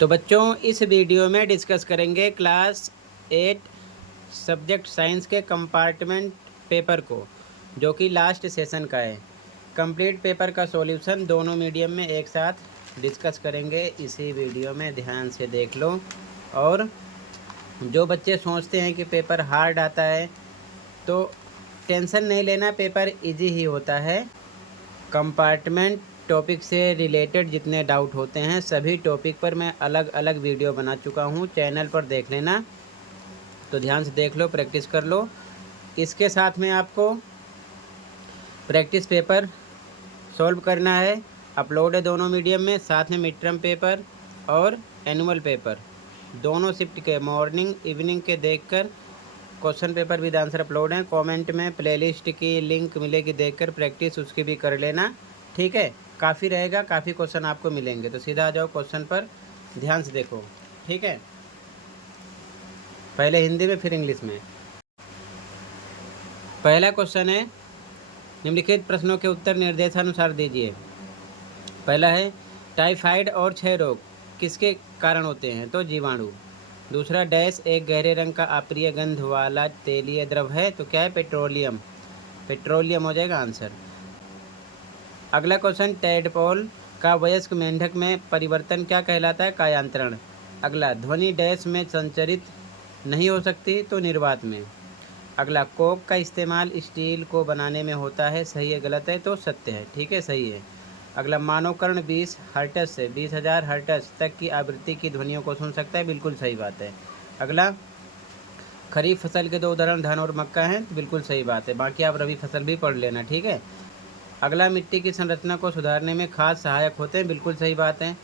तो बच्चों इस वीडियो में डिस्कस करेंगे क्लास 8 सब्जेक्ट साइंस के कंपार्टमेंट पेपर को, जो कि लास्ट सेशन का है। कंप्लीट पेपर का सॉल्यूशन दोनों मीडियम में एक साथ डिस्कस करेंगे इसी वीडियो में, ध्यान से देख लो। और जो बच्चे सोचते हैं कि पेपर हार्ड आता है तो टेंशन नहीं लेना, पेपर इजी ही होता है। कंपार्टमेंट टॉपिक से रिलेटेड जितने डाउट होते हैं सभी टॉपिक पर मैं अलग अलग वीडियो बना चुका हूँ, चैनल पर देख लेना। तो ध्यान से देख लो, प्रैक्टिस कर लो। इसके साथ में आपको प्रैक्टिस पेपर सॉल्व करना है, अपलोड है दोनों मीडियम में। साथ में मिड टर्म पेपर और एनुअल पेपर दोनों शिफ्ट के मॉर्निंग इवनिंग के देखकर question paper with answer upload हैं। कमेंट में प्लेलिस्ट की लिंक मिलेगी, देखकर प्रैक्टिस उसकी भी कर लेना, ठीक है। काफ़ी रहेगा, काफ़ी क्वेश्चन आपको मिलेंगे। तो सीधा आ जाओ क्वेश्चन पर, ध्यान से देखो, ठीक है। पहले हिंदी में फिर इंग्लिश में। पहला क्वेश्चन है, निम्नलिखित प्रश्नों के उत्तर निर्देशानुसार दीजिए। पहला है, टाइफाइड और क्षय रोग किसके कारण होते हैं? तो जीवाणु। दूसरा, डैश एक गहरे रंग का अप्रिय गंध वाला तेलीय द्रव है, तो क्या है? पेट्रोलियम। पेट्रोलियम हो जाएगा आंसर। अगला क्वेश्चन, टैडपोल का वयस्क मेंढक में परिवर्तन क्या कहलाता है? कायांतरण। अगला, ध्वनि डैश में संचरित नहीं हो सकती, तो निर्वात में। अगला, कोक का इस्तेमाल स्टील को बनाने में होता है, सही है गलत है? तो सत्य है, ठीक है, सही है। अगला, मानव कर्ण 20 हर्ट्ज से 20,000 हर्ट्ज तक की आवृत्ति की ध्वनियों को सुन सकता है, बिल्कुल सही बात है। अगला, खरीफ फसल के दो उदाहरण धान और मक्का हैं, तो बिल्कुल सही बात है। बाकी आप रबी फसल भी पढ़ लेना, ठीक है। अगला, मिट्टी की संरचना को सुधारने में खाद सहायक होते हैं, बिल्कुल सही बात है।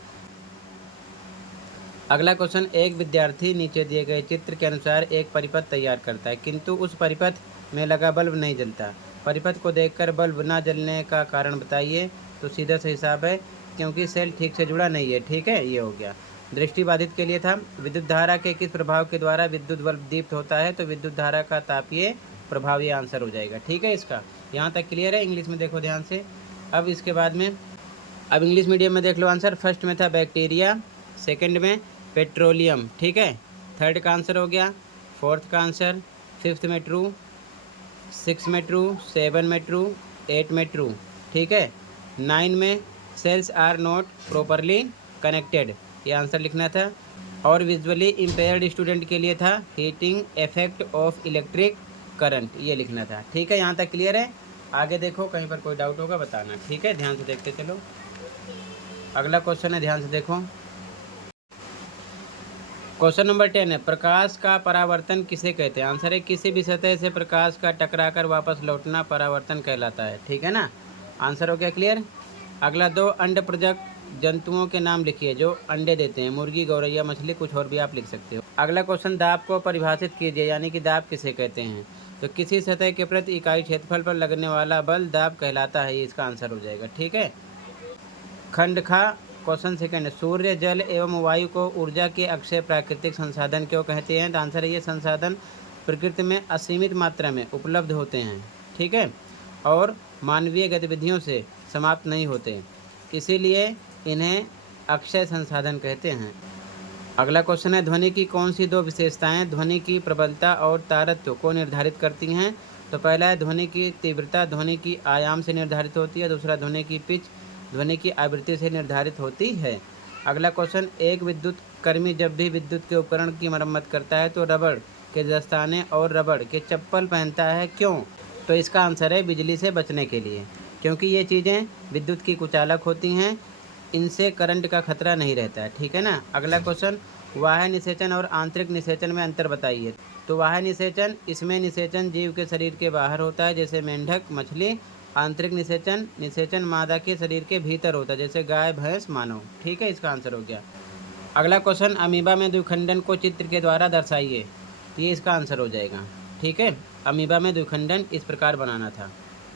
अगला क्वेश्चन, एक विद्यार्थी नीचे दिए गए चित्र के अनुसार एक परिपथ तैयार करता है, किंतु उस परिपथ में लगा बल्ब नहीं जलता। परिपथ को देखकर बल्ब न जलने का कारण बताइए। तो सीधा सा हिसाब है, क्योंकि सेल ठीक से जुड़ा नहीं है, ठीक है, ये हो गया। दृष्टिबाधित के लिए था, विद्युत धारा के किस प्रभाव के द्वारा विद्युत बल्ब दीप्त होता है? तो विद्युत धारा का तापीय प्रभाव, ये आंसर हो जाएगा, ठीक है इसका। यहाँ तक क्लियर है। इंग्लिश में देखो ध्यान से। अब इसके बाद में अब इंग्लिश मीडियम में देख लो आंसर। फर्स्ट में था बैक्टीरिया, सेकंड में पेट्रोलियम, ठीक है। थर्ड का आंसर हो गया, फोर्थ का आंसर, फिफ्थ में ट्रू, सिक्स में ट्रू, सेवन में ट्रू, एट में ट्रू, ठीक है। नाइन में cells are not properly connected, ये आंसर लिखना था। और विजुअली इम्पेयर्ड स्टूडेंट के लिए था heating effect of electric current, ये लिखना था, ठीक है। यहाँ तक क्लियर है। आगे देखो, कहीं पर कोई डाउट होगा बताना, ठीक है। ध्यान से देखते चलो। अगला क्वेश्चन है, ध्यान से देखो। क्वेश्चन नंबर 10 है, प्रकाश का परावर्तन किसे कहते हैं? आंसर है, किसी भी सतह से प्रकाश का टकराकर वापस लौटना परावर्तन कहलाता है, ठीक है ना। आंसर हो गया क्लियर। अगला, दो अंडप्रजक जंतुओं के नाम लिखिए जो अंडे देते हैं। मुर्गी, गौरैया, मछली, कुछ और भी आप लिख सकते हो। अगला क्वेश्चन, दाब को परिभाषित कीजिए, यानी कि दाब किसे कहते हैं? तो किसी सतह के प्रति इकाई क्षेत्रफल पर लगने वाला बल दाब कहलाता है, ये इसका आंसर हो जाएगा, ठीक है। खंड खा क्वेश्चन सेकंड, सूर्य, जल एवं वायु को ऊर्जा के अक्षय प्राकृतिक संसाधन क्यों कहते हैं? तो आंसर है, ये संसाधन प्रकृति में असीमित मात्रा में उपलब्ध होते हैं, ठीक है, और मानवीय गतिविधियों से समाप्त नहीं होते, इसीलिए इन्हें अक्षय संसाधन कहते हैं। अगला क्वेश्चन है, ध्वनि की कौन सी दो विशेषताएं ध्वनि की प्रबलता और तारत्व को निर्धारित करती हैं? तो पहला है, ध्वनि की तीव्रता ध्वनि की आयाम से निर्धारित होती है। दूसरा, ध्वनि की पिच ध्वनि की आवृत्ति से निर्धारित होती है। अगला क्वेश्चन, एक विद्युत कर्मी जब भी विद्युत के उपकरण की मरम्मत करता है तो रबड़ के दस्ताने और रबड़ के चप्पल पहनता है, क्यों? तो इसका आंसर है, बिजली से बचने के लिए, क्योंकि ये चीज़ें विद्युत की कुचालक होती हैं, इनसे करंट का खतरा नहीं रहता है, ठीक है ना। अगला क्वेश्चन, बाह्य निषेचन और आंतरिक निषेचन में अंतर बताइए। तो बाह्य निषेचन, इसमें निषेचन जीव के शरीर के बाहर होता है, जैसे मेंढक, मछली। आंतरिक निषेचन, निषेचन मादा के शरीर के भीतर होता है, जैसे गाय, भैंस, मानव, ठीक है, इसका आंसर हो गया। अगला क्वेश्चन, अमीबा में द्विखंडन को चित्र के द्वारा दर्शाइए, ये इसका आंसर हो जाएगा, ठीक है। अमीबा में द्विखंडन इस प्रकार बनाना था,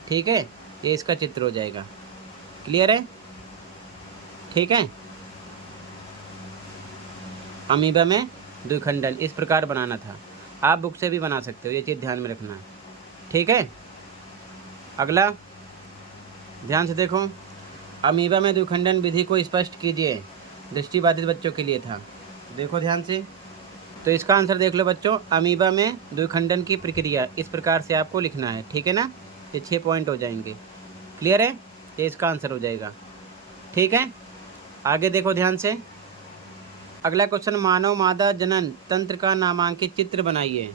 ठीक है, ये इसका चित्र हो जाएगा। क्लियर है, ठीक है। अमीबा में द्विखंडन इस प्रकार बनाना था, आप बुक से भी बना सकते हो, ये चीज़ ध्यान में रखना, ठीक है। अगला ध्यान से देखो, अमीबा में द्विखंडन विधि को स्पष्ट कीजिए। दृष्टिबाधित बच्चों के लिए था। देखो ध्यान से, तो इसका आंसर देख लो बच्चों, अमीबा में द्विखंडन की प्रक्रिया, इस प्रकार से आपको लिखना है, ठीक है ना। ये 6 पॉइंट हो जाएंगे। क्लियर है, ये इसका आंसर हो जाएगा। ठीक है, आगे देखो ध्यान से। अगला क्वेश्चन, मानव मादा जनन तंत्र का नामांकित चित्र बनाइए।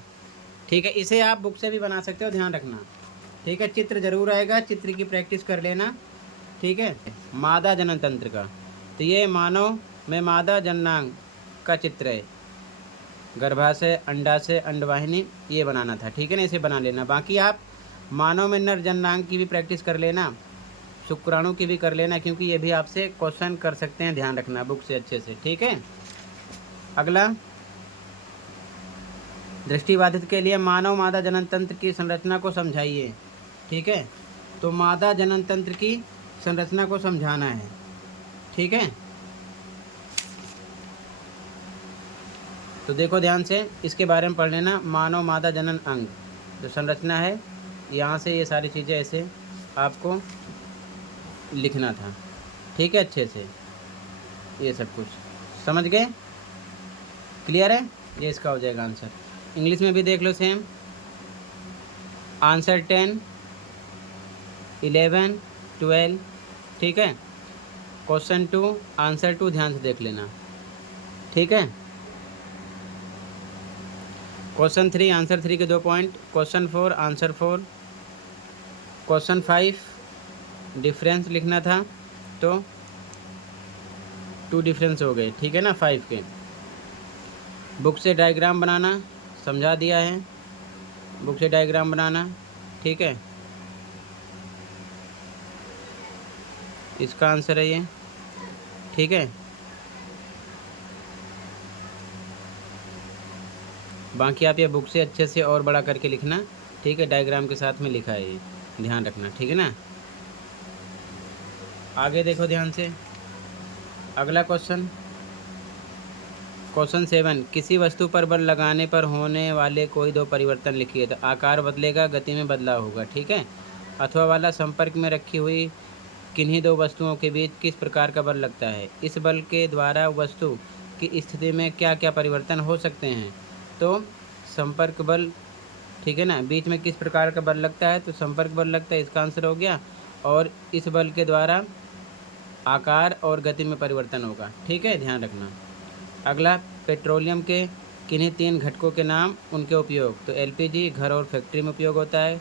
ठीक है, इसे आप बुक से भी बना सकते हो, ध्यान रखना। ठीक है, चित्र जरूर आएगा, चित्र की प्रैक्टिस कर लेना। ठीक है, मादा जनन तंत्र का, तो ये मानव में मादा जननांग का चित्र है, गर्भाशय, अंडाशय, अंडवाहिनी, ये बनाना था। ठीक है ना, इसे बना लेना। बाकी आप मानव में नर जननांग की भी प्रैक्टिस कर लेना, शुक्राणु की भी कर लेना, क्योंकि ये भी आपसे क्वेश्चन कर सकते हैं, ध्यान रखना बुक से अच्छे से। ठीक है, अगला, दृष्टिबाधित के लिए मानव मादा जनन तंत्र की संरचना को समझाइए। ठीक है, तो मादा जनन तंत्र की संरचना को समझाना है। ठीक है, तो देखो ध्यान से, इसके बारे में पढ़ लेना। मानव मादा जनन अंग जो संरचना है, यहाँ से ये सारी चीज़ें ऐसे आपको लिखना था। ठीक है, अच्छे से ये सब कुछ समझ गए। क्लियर है, ये इसका हो जाएगा आंसर। इंग्लिश में भी देख लो सेम, आंसर 10, 11, 12। ठीक है, क्वेश्चन 2, आंसर 2 ध्यान से देख लेना। ठीक है, क्वेश्चन 3, आंसर 3 के 2 point, question 4, answer 4, question 5 difference लिखना था, तो 2 डिफरेंस हो गए। ठीक है ना, 5 के। बुक से डायग्राम बनाना समझा दिया है, बुक से डायग्राम बनाना। ठीक है, इसका आंसर है ये। ठीक है, बाकी आप ये बुक से अच्छे से और बड़ा करके लिखना। ठीक है, डायग्राम के साथ में लिखा है ये, ध्यान रखना। ठीक है ना, आगे देखो ध्यान से। अगला क्वेश्चन, क्वेश्चन 7, किसी वस्तु पर बल लगाने पर होने वाले कोई 2 परिवर्तन लिखिए। तो आकार बदलेगा, गति में बदलाव होगा। ठीक है, अथवा वाला, संपर्क में रखी हुई किन्हीं 2 वस्तुओं के बीच किस प्रकार का बल लगता है, इस बल के द्वारा वस्तु की स्थिति में क्या क्या परिवर्तन हो सकते हैं। तो संपर्क बल, ठीक है ना, बीच में किस प्रकार का बल लगता है, तो संपर्क बल लगता है, इसका आंसर हो गया। और इस बल के द्वारा आकार और गति में परिवर्तन होगा। ठीक है, ध्यान रखना। अगला, पेट्रोलियम के किन्हीं 3 घटकों के नाम, उनके उपयोग। तो एलपीजी घर और फैक्ट्री में उपयोग होता है,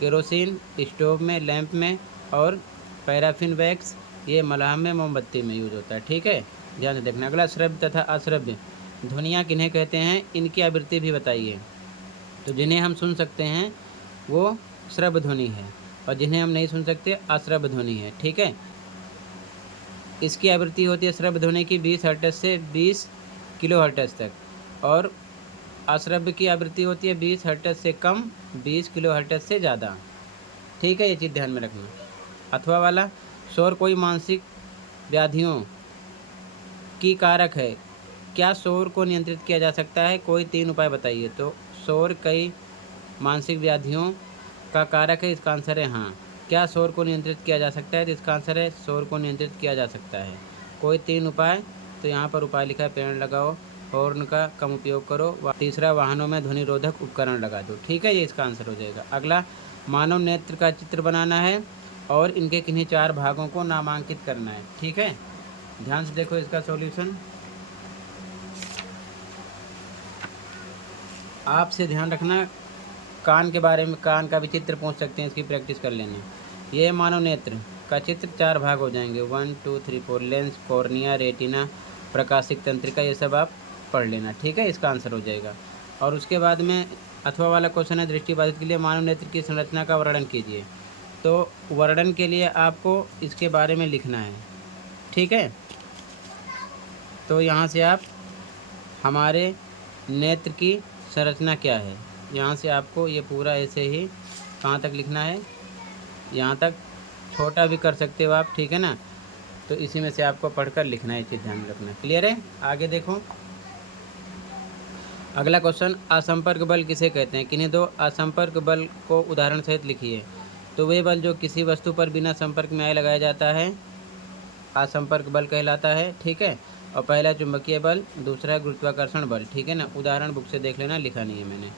केरोसिन स्टोव में, लैंप में, और पैराफिन वैक्स ये मलहम में, मोमबत्ती में यूज होता है। ठीक है, ध्यान से देखना। अगला, श्रव्य तथा अश्रव्य ध्वनियाँ किन्हें कहते हैं, इनकी आवृत्ति भी बताइए। तो जिन्हें हम सुन सकते हैं वो श्रव्य ध्वनि है, और जिन्हें हम नहीं सुन सकते अश्रव्य ध्वनि है। ठीक है, इसकी आवृत्ति होती है श्रव्य ध्वनि की 20 हर्ट्ज से 20 किलो हर्ट्ज तक, और अश्रव्य की आवृत्ति होती है 20 हर्ट्ज से कम, 20 किलो हर्ट्ज से ज़्यादा। ठीक है, ये चीज़ ध्यान में रखना। अथवा वाला, शोर कोई मानसिक व्याधियों की कारक है, क्या शोर को नियंत्रित किया जा सकता है, कोई 3 उपाय बताइए। तो शोर कई मानसिक व्याधियों का कारक है, इसका आंसर है हाँ। क्या शोर को नियंत्रित किया जा सकता है, तो इसका आंसर है शोर को नियंत्रित किया जा सकता है। कोई 3 उपाय, तो यहाँ पर उपाय लिखा है, पेड़ लगाओ, हॉर्न का कम उपयोग करो, तीसरा वाहनों में ध्वनि रोधक उपकरण लगा दो। ठीक है, ये इसका आंसर हो जाएगा। अगला, मानव नेत्र का चित्र बनाना है और इनके किन्हीं 4 भागों को नामांकित करना है। ठीक है, ध्यान से देखो इसका सॉल्यूशन। आपसे ध्यान रखना, कान के बारे में, कान का भी चित्र पूछ सकते हैं, इसकी प्रैक्टिस कर लेनी। ये मानव नेत्र का चित्र 4 भाग हो जाएंगे, 1 2 3 4, लेंस, कॉर्निया, रेटिना, प्रकाशिक तंत्रिका, ये सब आप पढ़ लेना। ठीक है, इसका आंसर हो जाएगा। और उसके बाद में अथवा वाला क्वेश्चन है, दृष्टिबाधित के लिए मानव नेत्र की संरचना का वर्णन कीजिए। तो वर्णन के लिए आपको इसके बारे में लिखना है। ठीक है, तो यहाँ से आप हमारे नेत्र की संरचना क्या है, यहाँ से आपको ये पूरा ऐसे ही कहाँ तक लिखना है, यहाँ तक, छोटा भी कर सकते हो आप। ठीक है ना, तो इसी में से आपको पढ़कर लिखना है, चीज़ ध्यान रखना। क्लियर है, आगे देखो। अगला क्वेश्चन, असंपर्क बल किसे कहते हैं, किन्हीं 2 असंपर्क बल को उदाहरण सहित लिखिए। तो वे बल जो किसी वस्तु पर बिना संपर्क में आए लगाया जाता है असंपर्क बल कहलाता है। ठीक है, और पहला चुंबकीय बल, दूसरा गुरुत्वाकर्षण बल। ठीक है ना, उदाहरण बुक से देख लेना, लिखा नहीं है मैंने।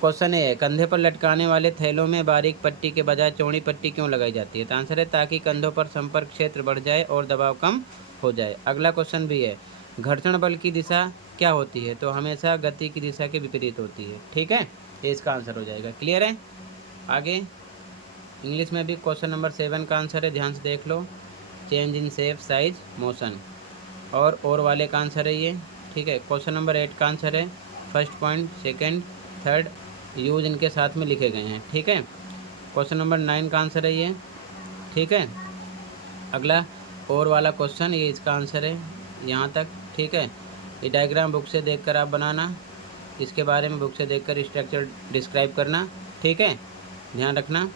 क्वेश्चन ए है, कंधे पर लटकाने वाले थैलों में बारीक पट्टी के बजाय चौड़ी पट्टी क्यों लगाई जाती है? तो आंसर है ताकि कंधों पर संपर्क क्षेत्र बढ़ जाए और दबाव कम हो जाए। अगला क्वेश्चन भी है, घर्षण बल की दिशा क्या होती है? तो हमेशा गति की दिशा के विपरीत होती है। ठीक है, ये इसका आंसर हो जाएगा। क्लियर है? आगे इंग्लिश में भी क्वेश्चन नंबर 7 का आंसर है, ध्यान से देख लो। Change in shape, size, motion और वाले का आंसर है ये। ठीक है, क्वेश्चन नंबर 8 का आंसर है first point, second, third use इनके साथ में लिखे गए हैं। ठीक है, क्वेश्चन नंबर 9 का आंसर है ये। ठीक है, अगला और वाला क्वेश्चन, ये इसका आंसर है यहाँ तक। ठीक है, ये डायग्राम बुक से देखकर आप बनाना, इसके बारे में बुक से देखकर स्ट्रक्चर डिस्क्राइब करना। ठीक है, ध्यान रखना।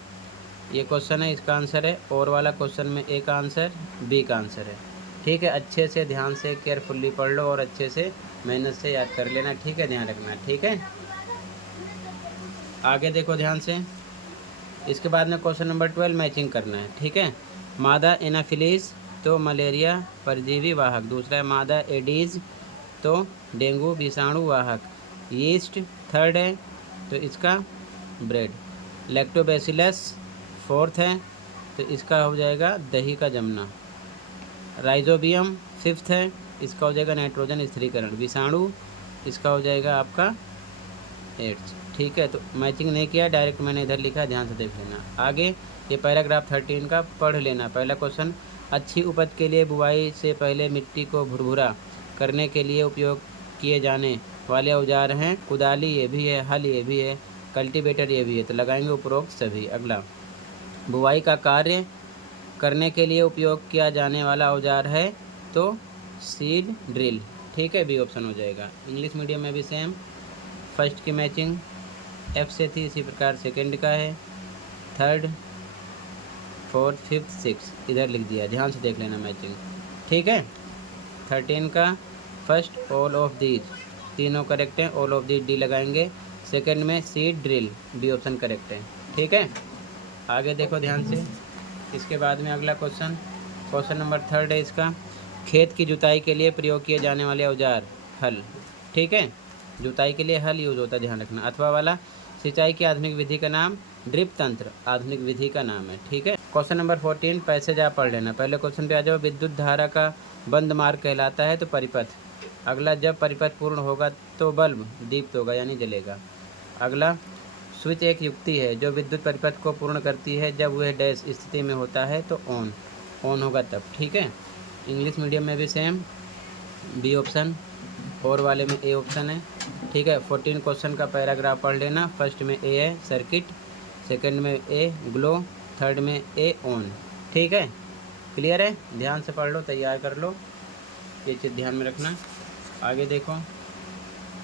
ये क्वेश्चन है, इसका आंसर है। और वाला क्वेश्चन में ए का आंसर, बी का आंसर है। ठीक है, अच्छे से ध्यान से केयरफुल्ली पढ़ लो और अच्छे से मेहनत से याद कर लेना। ठीक है, ध्यान रखना। ठीक है, आगे देखो ध्यान से। इसके बाद में क्वेश्चन नंबर 12 मैचिंग करना है। ठीक है, मादा एनाफिलीज तो मलेरिया परजीवी वाहक, दूसरा है मादा एडीज तो डेंगू विषाणु वाहक, यीस्ट थर्ड है तो इसका ब्रेड, लैक्टोबैसिलस फोर्थ है तो इसका हो जाएगा दही का जमना, राइजोबियम फिफ्थ है, इसका हो जाएगा नाइट्रोजन स्थिरीकरण, विषाणु इसका हो जाएगा आपका एड्स। ठीक है, तो मैचिंग नहीं किया, डायरेक्ट मैंने इधर लिखा, ध्यान से देख लेना। आगे ये पैराग्राफ 13 का पढ़ लेना। पहला क्वेश्चन, अच्छी उपज के लिए बुआई से पहले मिट्टी को भुरभुरा करने के लिए उपयोग किए जाने वाले औजार हैं कुदाली, ये भी है, हल ये भी है, कल्टीवेटर ये भी है, तो लगाएंगे उपरोक्त सभी। अगला, बुआई का कार्य करने के लिए उपयोग किया जाने वाला औजार है तो सीड ड्रिल। ठीक है, बी ऑप्शन हो जाएगा। इंग्लिश मीडियम में भी सेम, फर्स्ट की मैचिंग एफ से थी, इसी प्रकार सेकंड का है, थर्ड, फोर्थ, फिफ्थ, सिक्स इधर लिख दिया, ध्यान से देख लेना मैचिंग। ठीक है, 13 का फर्स्ट ऑल ऑफ दीज, तीनों करेक्ट हैं, ऑल ऑफ दीज डी लगाएंगे। सेकंड में seed drill, B option correct है। ठीक है, आगे देखो ध्यान से। इसके बाद में अगला क्वेश्चन, क्वेश्चन नंबर 3 है इसका, खेत की जुताई के लिए प्रयोग किए जाने वाले औजार, हल। ठीक है, जुताई के लिए हल यूज होता है, ध्यान रखना। अथवा वाला, सिंचाई की आधुनिक विधि का नाम ड्रिप तंत्र आधुनिक विधि का नाम है। ठीक है, क्वेश्चन नंबर 14 पैसेज आप पढ़ लेना। पहले क्वेश्चन पे आ जाओ, विद्युत धारा का बंद मार्ग कहलाता है तो परिपथ। अगला, जब परिपथ पूर्ण होगा तो बल्ब दीप्त होगा यानी जलेगा। अगला, स्विच एक युक्ति है जो विद्युत परिपथ को पूर्ण करती है जब वह डैश स्थिति में होता है तो ऑन होगा तब। ठीक है, इंग्लिश मीडियम में भी सेम, बी ऑप्शन, और वाले में ए ऑप्शन है। ठीक है, 14 क्वेश्चन का पैराग्राफ पढ़ लेना। फर्स्ट में ए है सर्किट, सेकंड में ए ग्लो, थर्ड में ए ऑन। ठीक है, क्लियर है? ध्यान से पढ़ लो, तैयार कर लो, ये चीज़ ध्यान में रखना। आगे देखो,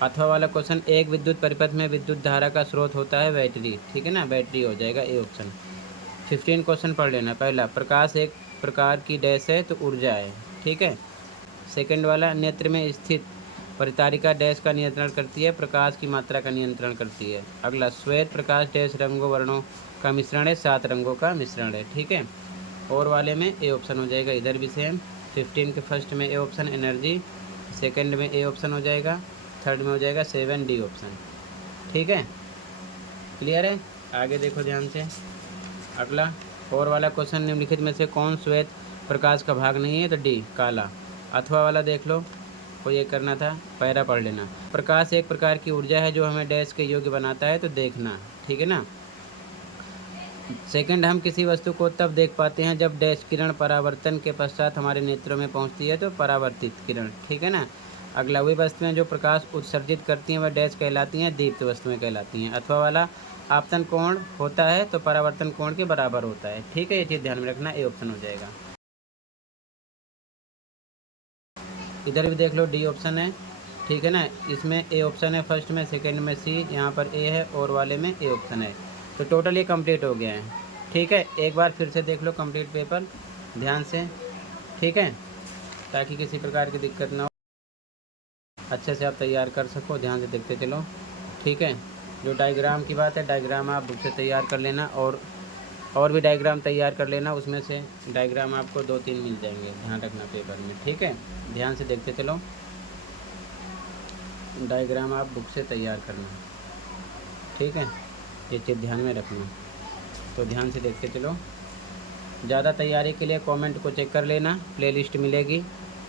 अथवा वाला क्वेश्चन, एक विद्युत परिपथ में विद्युत धारा का स्रोत होता है बैटरी। ठीक है ना, बैटरी हो जाएगा ए ऑप्शन। 15 क्वेश्चन पढ़ लेना। पहला, प्रकाश एक प्रकार की डैश है तो ऊर्जा है। ठीक है, सेकंड वाला, नेत्र में स्थित परितारिका डैश का नियंत्रण करती है, प्रकाश की मात्रा का नियंत्रण करती है। अगला, श्वेत प्रकाश डैश रंगों वर्णों का मिश्रण है, 7 रंगों का मिश्रण है। ठीक है, और वाले में ए ऑप्शन हो जाएगा, इधर भी सेम। 15 के फर्स्ट में ए ऑप्शन एनर्जी, सेकंड में ए ऑप्शन हो जाएगा, थर्ड में हो जाएगा 7 डी ऑप्शन। ठीक है, क्लियर है? आगे देखो ध्यान से। अगला, और वाला क्वेश्चन, निम्नलिखित में से कौन श्वेत प्रकाश का भाग नहीं है? तो डी काला। अथवा वाला देख लो, को ये करना था, पैरा पढ़ लेना। प्रकाश एक प्रकार की ऊर्जा है जो हमें डैश के योग्य बनाता है तो देखना। ठीक है ना। सेकंड, हम किसी वस्तु को तब देख पाते हैं जब डैश किरण परावर्तन के पश्चात हमारे नेत्रों में पहुंचती है तो परावर्तित किरण। ठीक है ना। अगला, वे वस्तुएं जो प्रकाश उत्सर्जित करती हैं वह डैश कहलाती हैं, दीप्त वस्तुएं कहलाती हैं। अथवा वाला, आपतन कोण होता है तो परावर्तन कोण के बराबर होता है। ठीक है, ये चीज़ ध्यान में रखना, ए ऑप्शन हो जाएगा। इधर भी देख लो, डी ऑप्शन है। ठीक है ना, इसमें ए ऑप्शन है फर्स्ट में, सेकंड में सी, यहाँ पर ए है, और वाले में ए ऑप्शन है। तो टोटल ये कंप्लीट हो गया है। ठीक है, एक बार फिर से देख लो कंप्लीट पेपर ध्यान से। ठीक है, ताकि किसी प्रकार की दिक्कत ना हो, अच्छे से आप तैयार कर सको, ध्यान से देखते चलो। ठीक है, जो डायग्राम की बात है, डायग्राम आप बुक से तैयार कर लेना और और भी डायग्राम तैयार कर लेना, उसमें से डायग्राम आपको 2-3 मिल जाएंगे, ध्यान रखना पेपर में, ठीक है। ध्यान से देखते चलो, डायग्राम आप बुक से तैयार करना, ठीक है, ये चीज़ ध्यान में रखना। तो ध्यान से देखते चलो। ज़्यादा तैयारी के लिए कमेंट को चेक कर लेना, प्लेलिस्ट मिलेगी।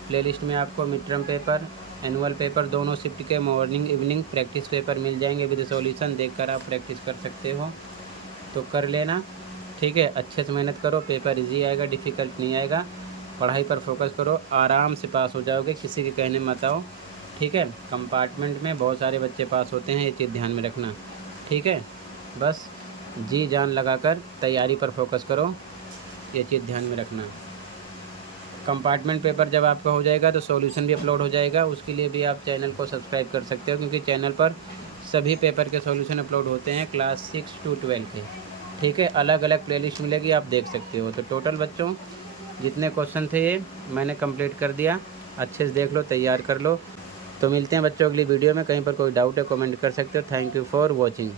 प्लेलिस्ट में आपको mid term paper, annual paper दोनों शिफ्ट के मॉर्निंग इवनिंग प्रैक्टिस पेपर मिल जाएंगे विद सॉल्यूशन, देखकर आप प्रैक्टिस कर सकते हो, तो कर लेना, ठीक है। अच्छे से मेहनत करो, पेपर इजी आएगा, डिफ़िकल्ट नहीं आएगा। पढ़ाई पर फोकस करो, आराम से पास हो जाओगे, किसी के कहने मत आओ, ठीक है। कंपार्टमेंट में बहुत सारे बच्चे पास होते हैं, ये चीज़ ध्यान में रखना, ठीक है। बस जी जान लगाकर तैयारी पर फोकस करो, ये चीज़ ध्यान में रखना। कंपार्टमेंट पेपर जब आपका हो जाएगा तो सॉल्यूशन भी अपलोड हो जाएगा, उसके लिए भी आप चैनल को सब्सक्राइब कर सकते हो, क्योंकि चैनल पर सभी पेपर के सॉल्यूशन अपलोड होते हैं क्लास 6 to 12 के, ठीक है। अलग अलग प्लेलिस्ट मिलेगी, आप देख सकते हो। तो टोटल बच्चों जितने क्वेश्चन थे ये मैंने कंप्लीट कर दिया, अच्छे से देख लो, तैयार कर लो। तो मिलते हैं बच्चों अगली वीडियो में, कहीं पर कोई डाउट है कमेंट कर सकते हो। Thank you for watching.